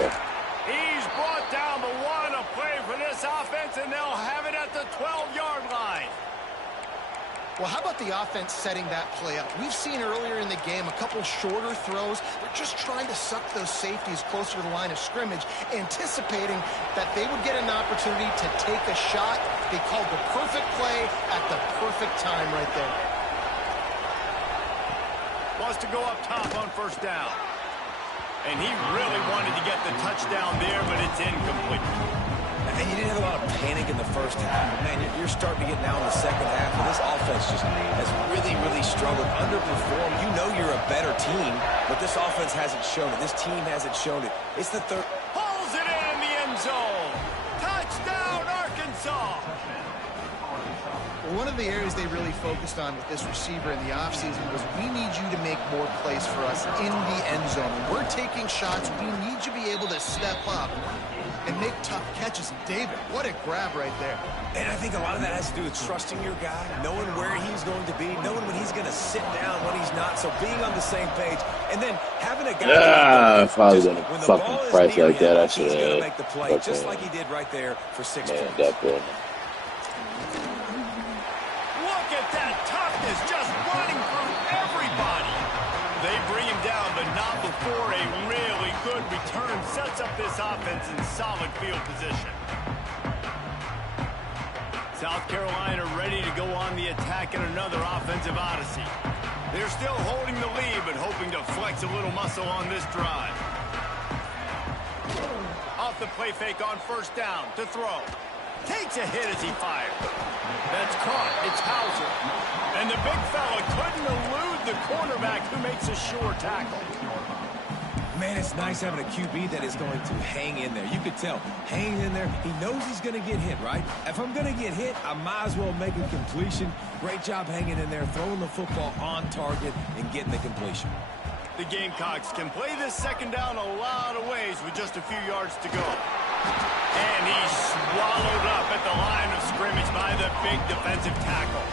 He's brought down the one, a play for this offense, and they'll have it at the 12-yard line. Well, how about the offense setting that play up? We've seen earlier in the game a couple shorter throws. They're just trying to suck those safeties closer to the line of scrimmage, anticipating that they would get an opportunity to take a shot. They called the perfect play at the perfect time right there. Wants to go up top on first down. And he really wanted to get the touchdown there, but it's incomplete. And you didn't have a lot of panic in the first half. Man, you're starting to get now in the second half, and this offense just has really struggled, underperformed. You know you're a better team, but this offense hasn't shown it. This team hasn't shown it. It's the third. Pulls it in the end zone. Touchdown, Arkansas. One of the areas they really focused on with this receiver in the offseason was we need you to make more plays for us in the end zone. When we're taking shots, we need you to be able to step up and make tough catches. David, what a grab right there. And I think a lot of that has to do with trusting your guy, knowing where he's going to be, knowing when he's going to sit down, when he's not. So being on the same page, and then having a guy. Yeah, if I was going to fucking price like that, I should have have. Make the play just like he did right there for 6 points. That running him down, but not before a really good return sets up this offense in solid field position. South Carolina ready to go on the attack in another offensive odyssey. They're still holding the lead, but hoping to flex a little muscle on this drive. Off the play fake on first down to throw. Takes a hit as he fires. That's caught. It's Hauser. And the big fella couldn't elude the cornerback who makes a sure tackle. Man, it's nice having a QB that is going to hang in there. You could tell, hanging in there, he knows he's going to get hit, right? If I'm going to get hit, I might as well make a completion. Great job hanging in there, throwing the football on target and getting the completion. The Gamecocks can play this second down a lot of ways with just a few yards to go. And he's swallowed up at the line of scrimmage by the big defensive tackle.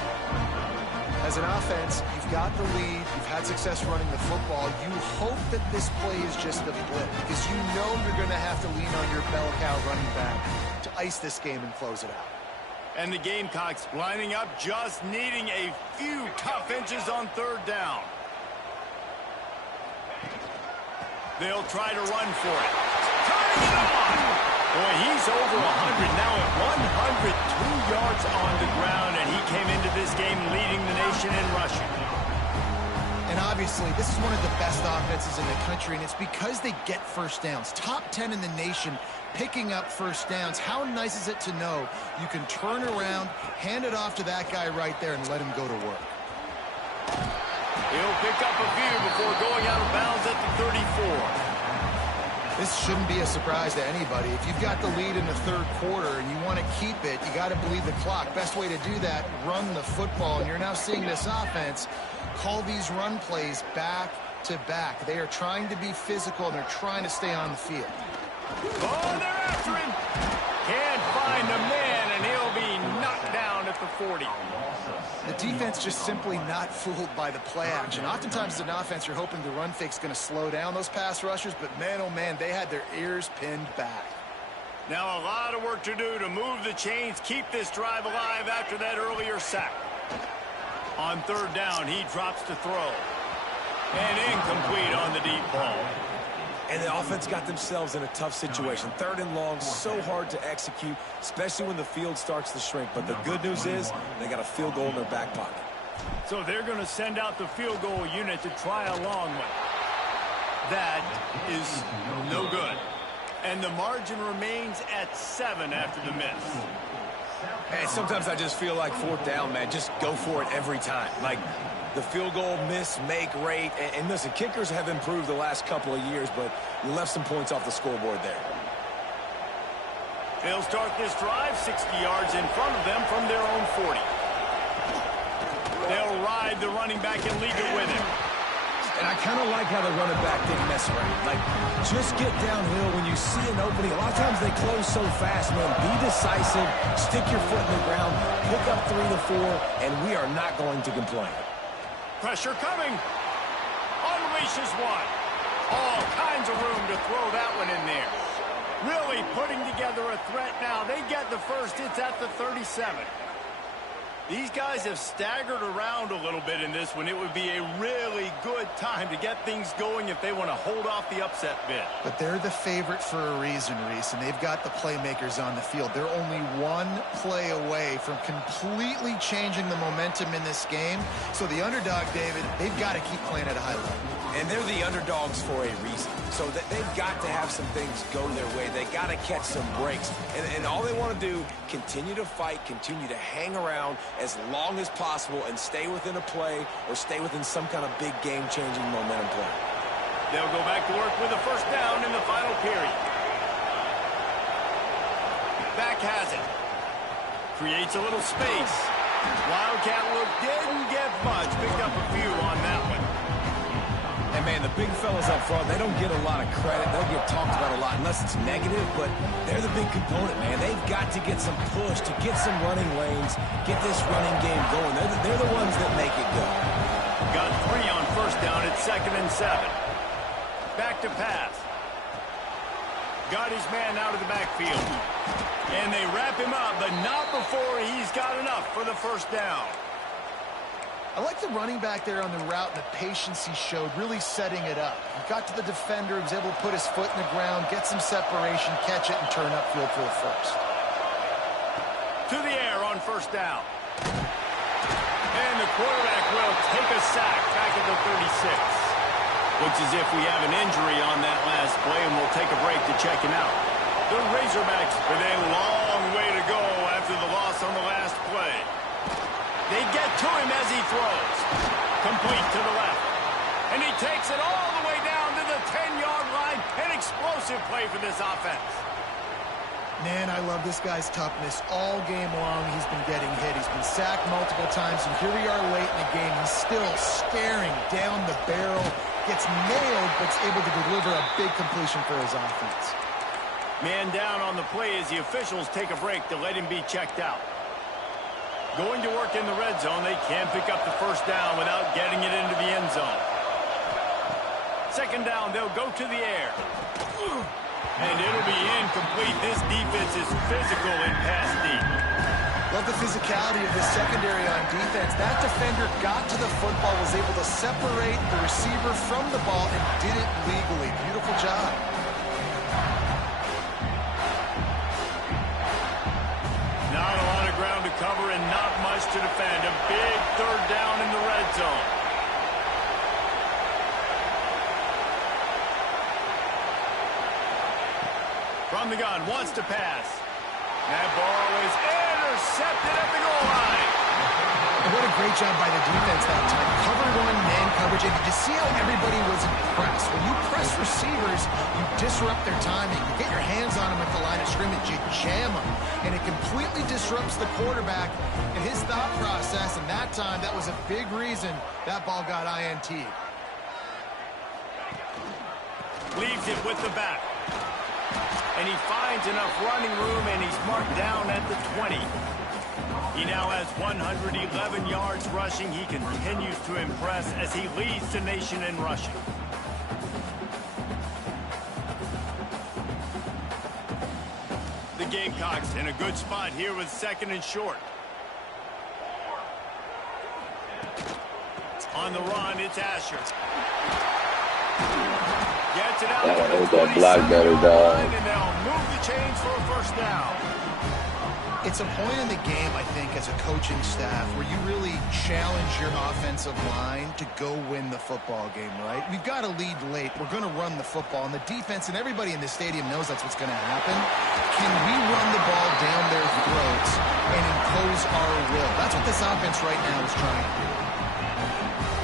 As an offense, you've got the lead, you've had success running the football. You hope that this play is just a blip because you know you're going to have to lean on your bell cow running back to ice this game and close it out. And the Gamecocks lining up, just needing a few tough inches on third down. They'll try to run for it. Turning it on! Boy, he's over 100 now at 102 yards on the ground, and he came into this game leading the nation in rushing. And obviously, this is one of the best offenses in the country, and it's because they get first downs. Top 10 in the nation picking up first downs. How nice is it to know you can turn around, hand it off to that guy right there, and let him go to work. He'll pick up a few before going out of bounds at the 34. This shouldn't be a surprise to anybody. If you've got the lead in the third quarter and you want to keep it, you got to bleed the clock. Best way to do that, run the football. And you're now seeing this offense call these run plays back to back. They are trying to be physical, and they're trying to stay on the field. Oh, they're after him. Can't find a man, and he'll be knocked down at the 40. The defense just simply not fooled by the play action. Oftentimes as an offense, you're hoping the run fake's going to slow down those pass rushers, but man, oh man, they had their ears pinned back. Now a lot of work to do to move the chains, keep this drive alive after that earlier sack. On third down, he drops to throw. And incomplete on the deep ball. And the offense got themselves in a tough situation. Third and long, so hard to execute, especially when the field starts to shrink. But the good news is they got a field goal in their back pocket. So they're going to send out the field goal unit to try a long one. That is no good. And the margin remains at 7 after the miss. Hey, sometimes I just feel like fourth down, man. Just go for it every time. Like the field goal miss, make rate. And listen, kickers have improved the last couple of years, but you left some points off the scoreboard there. They'll start this drive 60 yards in front of them from their own 40. They'll ride the running back and leave it with him. And I kind of like how the running back didn't mess around. Like, just get downhill when you see an opening. A lot of times they close so fast, man. Be decisive, stick your foot in the ground, pick up 3 to 4, and we are not going to complain. Pressure coming. Unleashes one. All kinds of room to throw that one in there. Really putting together a threat now. They get the first. It's at the 37. These guys have staggered around a little bit in this one. It would be a really good time to get things going if they want to hold off the upset bid. But they're the favorite for a reason, Reese, and they've got the playmakers on the field. They're only one play away from completely changing the momentum in this game. So the underdog, David, they've got to keep playing at a high level. And they're the underdogs for a reason. So that they've got to have some things go their way. They got to catch some breaks. And all they want to do, continue to fight, continue to hang around as long as possible and stay within a play or stay within some kind of big game-changing momentum play. They'll go back to work with a first down in the final period. Back has it. Creates a little space. Wildcat look didn't get much. Picked up a few on that one. And, man, the big fellas up front, they don't get a lot of credit. They'll get talked about a lot unless it's negative, but they're the big component, man. They've got to get some push, to get some running lanes, get this running game going. They're the ones that make it go. Got 3 on first down at 2nd and 7. Back to pass. Got his man out of the backfield. And they wrap him up, but not before he's got enough for the first down. I like the running back there on the route and the patience he showed, really setting it up. He got to the defender, he was able to put his foot in the ground, get some separation, catch it, and turn upfield for the first. To the air on first down. And the quarterback will take a sack back at the 36. Looks as if we have an injury on that last play, and we'll take a break to check him out. The Razorbacks with a long way to go after the loss on the last play. They get to him as he throws. Complete to the left. And he takes it all the way down to the 10-yard line. An explosive play for this offense. Man, I love this guy's toughness. All game long, he's been getting hit. He's been sacked multiple times, and here we are late in the game. He's still staring down the barrel. Gets nailed, but is able to deliver a big completion for his offense. Man down on the play as the officials take a break to let him be checked out. Going to work in the red zone, they can't pick up the first down without getting it into the end zone. Second down, they'll go to the air. And it'll be incomplete. This defense is physical in pass deep. Love the physicality of the secondary on defense. That defender got to the football, was able to separate the receiver from the ball, and did it legally. Beautiful job. Not a lot of ground to cover and not much to defend. A big third down in the red zone. From the gun, wants to pass. That ball is intercepted at the goal line. And what a great job by the defense that time. Cover one, man coverage. And did you see how everybody was impressed? When you press receivers, you disrupt their timing. You get your hands on them at the line of scrimmage. You jam them. And it completely disrupts the quarterback and his thought process. And that time, that was a big reason that ball got INT'd. Leaves it with the back. And he finds enough running room, and he's marked down at the 20. He now has 111 yards rushing. He continues to impress as he leads the nation in rushing. The Gamecocks in a good spot here with second and short. On the run, it's Asher. Gets it out to the 27-yard line, and they'll move the chains for a first down. It's a point in the game, I think, as a coaching staff where you really challenge your offensive line to go win the football game, right? We've got to lead late. We're going to run the football, and the defense and everybody in the stadium knows that's what's going to happen. Can we run the ball down their throats and impose our will? That's what this offense right now is trying to do.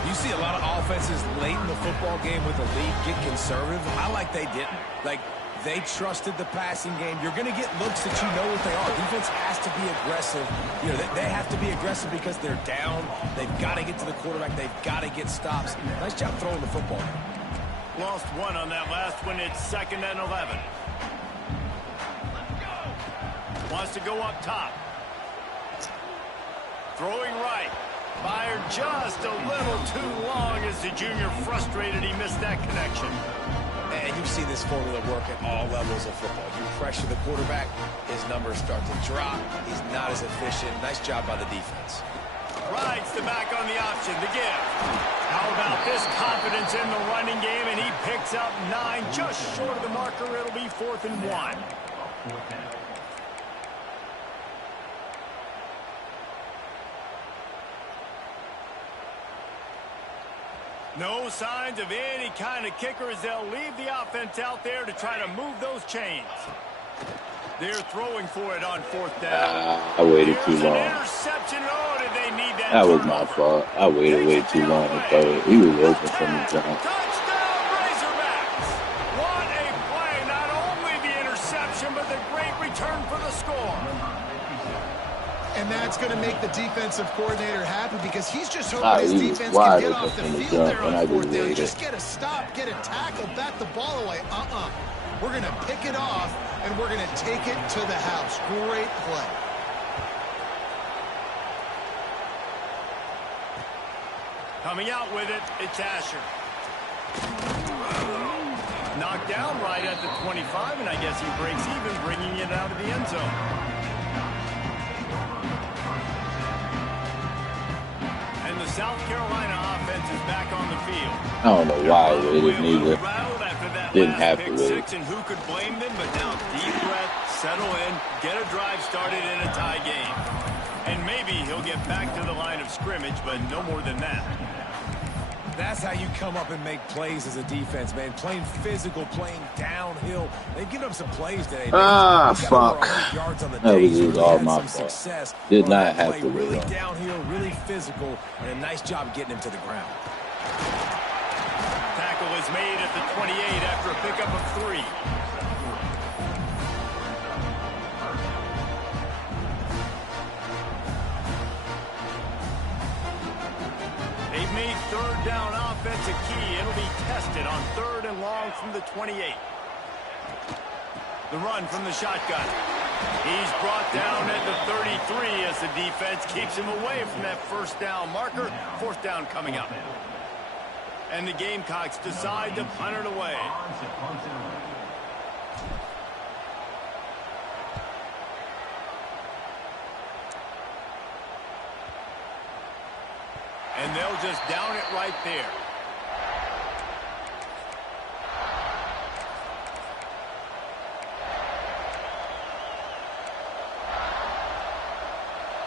You see a lot of offenses late in the football game with a lead get conservative. I like they didn't. Like, they trusted the passing game. You're going to get looks that you know what they are. Defense has to be aggressive. You know, they have to be aggressive because they're down. They've got to get to the quarterback. They've got to get stops. Nice job throwing the football. Lost one on that last one. It's 2nd and 11. Wants to go up top. Throwing right. Fired just a little too long as the junior frustrated. He missed that connection. And you see this formula work at all levels of football. You pressure the quarterback, his numbers start to drop. He's not as efficient. Nice job by the defense. Rides the back on the option, the give. How about this confidence in the running game? And he picks up 9, just short of the marker. It'll be 4th and 1. No signs of any kind of kicker as they'll leave the offense out there to try to move those chains. They're throwing for it on 4th down. I waited too long. Interception. Oh, did they need that? That was my fault. I waited way too long to throw it. He was open from the jump. Touchdown, Razorbacks! What a play! Not only the interception, but the great return for the score. And that's going to make the defensive coordinator happy because he's just hoping his defense can get off the field there on 4th down. Just get a stop, get a tackle, bat the ball away. We're going to pick it off, and we're going to take it to the house. Great play. Coming out with it, it's Asher. Knocked down right at the 25, and I guess he breaks even, bringing it out of the end zone. South Carolina offense is back on the field. I don't know why they didn't either. Didn't have to win. And who could blame them? But now deep breath, settle in, get a drive started in a tie game. And maybe he'll get back to the line of scrimmage, but no more than that. That's how you come up and make plays as a defense, man. Playing physical, playing downhill. They've given up some plays today. Fuck. That was all my fault. Did not have to really downhill, really physical, and a nice job getting him to the ground. Tackle is made at the 28 after a pickup of 3. They've made third down offense a key. It'll be tested on 3rd and long from the 28. The run from the shotgun. He's brought down at the 33 as the defense keeps him away from that first down marker. 4th down coming up. And the Gamecocks decide to punt it away. And they'll just down it right there.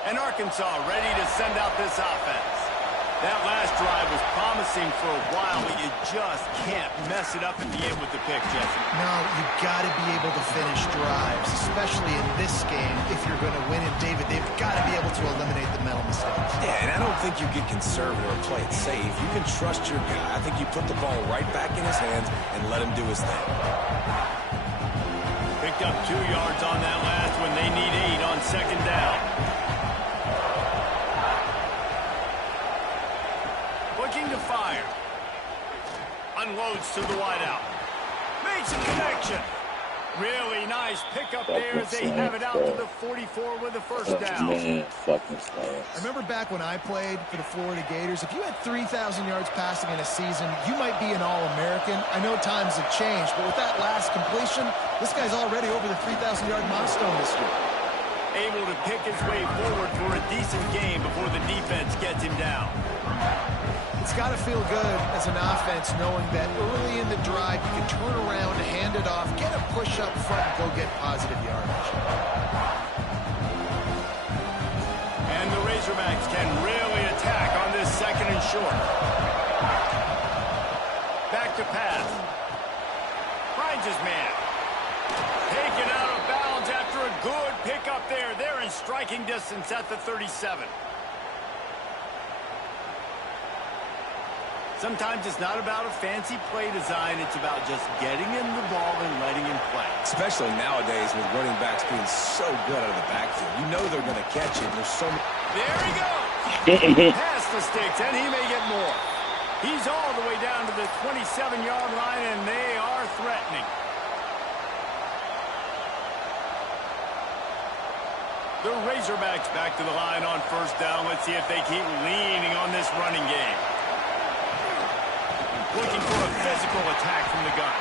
And Arkansas ready to send out this offense. That last drive was promising for a while, but you just can't mess it up at the end with the pick, Jesse. No, you've got to be able to finish drives, especially in this game. If you're going to win it, David, they've got to be able to eliminate the mental mistakes. Yeah, and I don't think you get conservative or play it safe. You can trust your guy. I think you put the ball right back in his hands and let him do his thing. Picked up 2 yards on that last one. They need 8 on 2nd down. Looking to fire. Unloads to the wideout. Made some connection. Really nice pickup there as they have it out to the 44 with the first down. Man, fucking science. I remember back when I played for the Florida Gators, if you had 3,000 yards passing in a season, you might be an All-American. I know times have changed, but with that last completion, this guy's already over the 3,000-yard milestone this year. Able to pick his way forward for a decent game before the defense gets him down. It's got to feel good as an offense knowing that early in the drive you can turn around, hand it off, get a push up front, and go get positive yardage. And the Razorbacks can really attack on this 2nd and short. Back to pass. Finds his man. Taken out of bounds after a good pickup there. They're in striking distance at the 37. Sometimes it's not about a fancy play design. It's about just getting him the ball and letting him play. Especially nowadays with running backs being so good out of the backfield. You know they're going to catch it. There's so many. There he goes. Past the sticks, and he may get more. He's all the way down to the 27-yard line, and they are threatening. The Razorbacks back to the line on 1st down. Let's see if they keep leaning on this running game. Looking for a physical attack from the gun.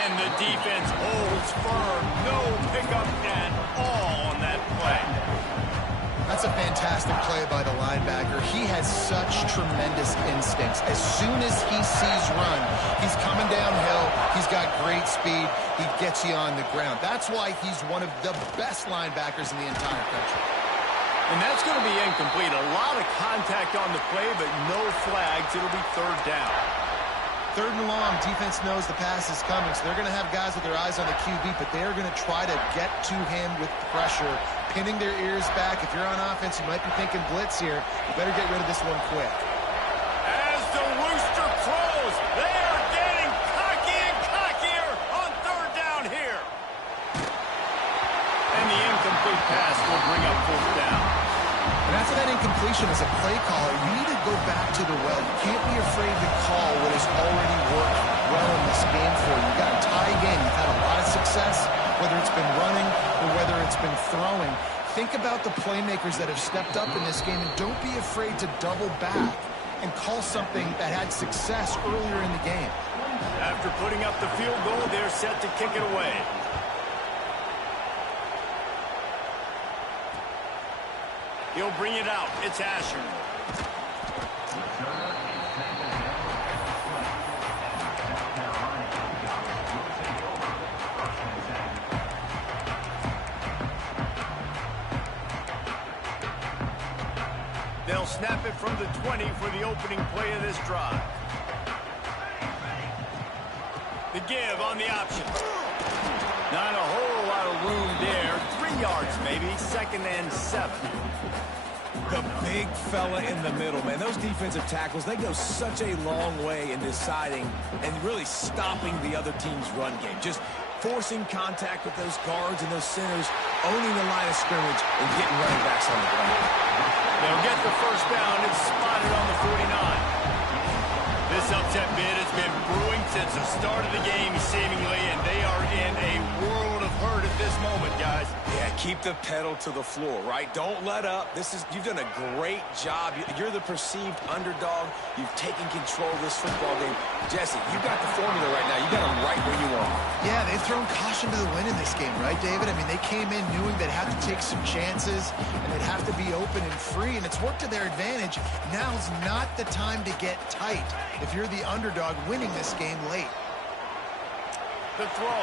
And the defense holds firm. No pickup at all on that play. That's a fantastic play by the linebacker. He has such tremendous instincts. As soon as he sees run, he's coming downhill. He's got great speed. He gets you on the ground. That's why he's one of the best linebackers in the entire country. And that's going to be incomplete. A lot of contact on the play, but no flags. It'll be 3rd down. 3rd and long, defense knows the pass is coming, so they're going to have guys with their eyes on the QB, but they're going to try to get to him with pressure, pinning their ears back. If you're on offense, you might be thinking blitz here. You better get rid of this one quick. As the rooster crows, they are getting cocky and cockier on 3rd down here. And the incomplete pass will bring up 4th down. And after that incompletion as a play caller, you need to go back to the well. You can't be afraid to call what has already worked well in this game for you. You've got a tie game. You've had a lot of success, whether it's been running or whether it's been throwing. Think about the playmakers that have stepped up in this game, and don't be afraid to double back and call something that had success earlier in the game. After putting up the field goal, they're set to kick it away. He'll bring it out. It's Asher. They'll snap it from the 20 for the opening play of this drive. The give on the option. Not a whole lot of room there. 3 yards maybe, 2nd and 7. The big fella in the middle, man. Those defensive tackles, they go such a long way in deciding and really stopping the other team's run game. Just forcing contact with those guards and those centers, owning the line of scrimmage, and getting running backs on the ground. They'll get the first down. It's spotted on the 49. This upset bid has been brewing since the start of the game, seemingly, and they are in a world of hurt at this moment, guys. Yeah, keep the pedal to the floor, right? Don't let up. You've done a great job. You're the perceived underdog. You've taken control of this football game. Jesse, you got the formula right now. You got them right where you want. Yeah, they've thrown caution to the wind in this game, right, David? I mean, they came in knowing they'd have to take some chances, and they'd have to be open and free, and it's worked to their advantage. Now's not the time to get tight if you're the underdog winning this game late. The throw.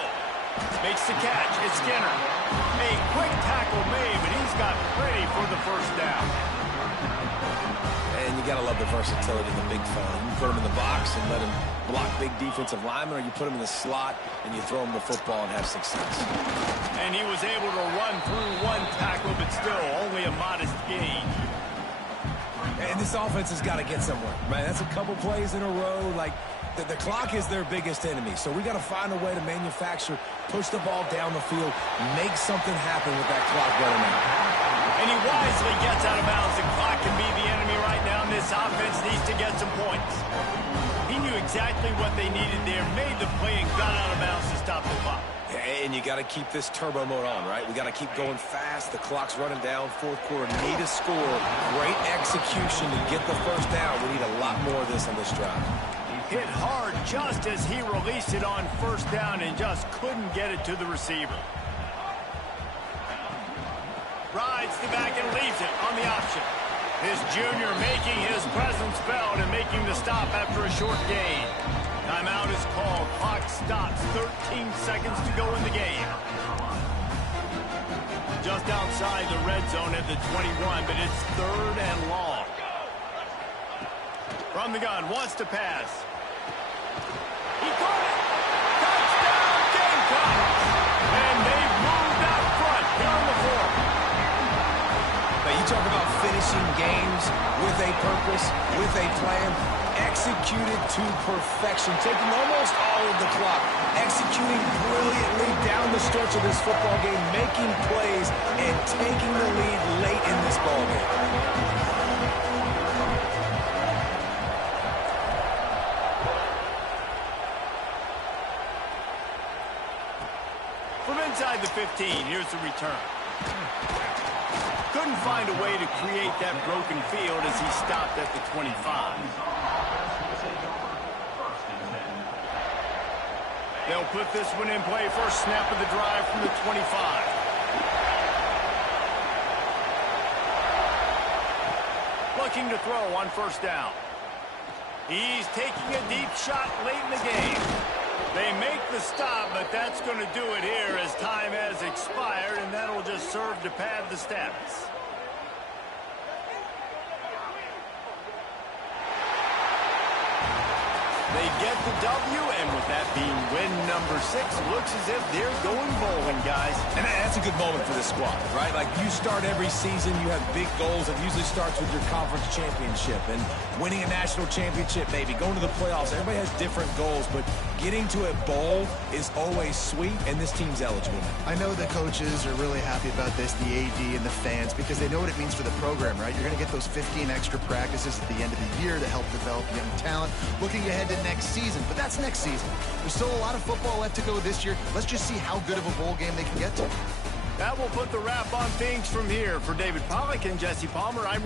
Makes the catch. It's Skinner. A quick tackle made, but he's got plenty for the first down. And you got to love the versatility of the big fella. You put him in the box and let him block big defensive linemen, or you put him in the slot and you throw him the football and have success. And he was able to run through one tackle, but still only a modest gain. And this offense has got to get somewhere, right? That's a couple plays in a row. Like, the clock is their biggest enemy, so we got to find a way to manufacture, push the ball down the field, make something happen with that clock running out. And he wisely gets out of bounds. The clock can be the enemy right now, and this offense needs to get some points. He knew exactly what they needed there, made the play, and got out of bounds to stop the clock. And you got to keep this turbo mode on, right? We got to keep going fast. The clock's running down. 4th quarter, need a score. Great execution to get the first down. We need a lot more of this on this drive. Hit hard just as he released it on first down and just couldn't get it to the receiver. Rides the back and leaves it on the option. His junior making his presence felt and making the stop after a short gain. Timeout is called. Clock stops. 13 seconds to go in the game. Just outside the red zone at the 21, but it's 3rd and long. From the gun, wants to pass. He caught it. Touchdown, Gamecocks. And they've moved out front here on the 4th. Now, you talk about finishing games with a purpose, with a plan, executed to perfection, taking almost all of the clock, executing brilliantly down the stretch of this football game, making plays, and taking the lead late in this ball game. Inside the 15, here's the return. Couldn't find a way to create that broken field as he stopped at the 25. They'll put this one in play. First snap of the drive from the 25. Looking to throw on first down. He's taking a deep shot late in the game. They make the stop, but that's going to do it here as time has expired, and that'll just serve to pad the stats. They get the W, and with that being win number 6, looks as if they're going bowling, guys. And that's a good moment for this squad, right? Like, you start every season, you have big goals. It usually starts with your conference championship and winning a national championship, maybe going to the playoffs. Everybody has different goals, but getting to a bowl is always sweet, and this team's eligible. I know the coaches are really happy about this, the AD and the fans, because they know what it means for the program, right? You're going to get those 15 extra practices at the end of the year to help develop young talent. Looking ahead to next season, but that's next season. There's still a lot of football left to go this year. Let's just see how good of a bowl game they can get to. That will put the wrap on things from here. For David Pollack and Jesse Palmer, I'm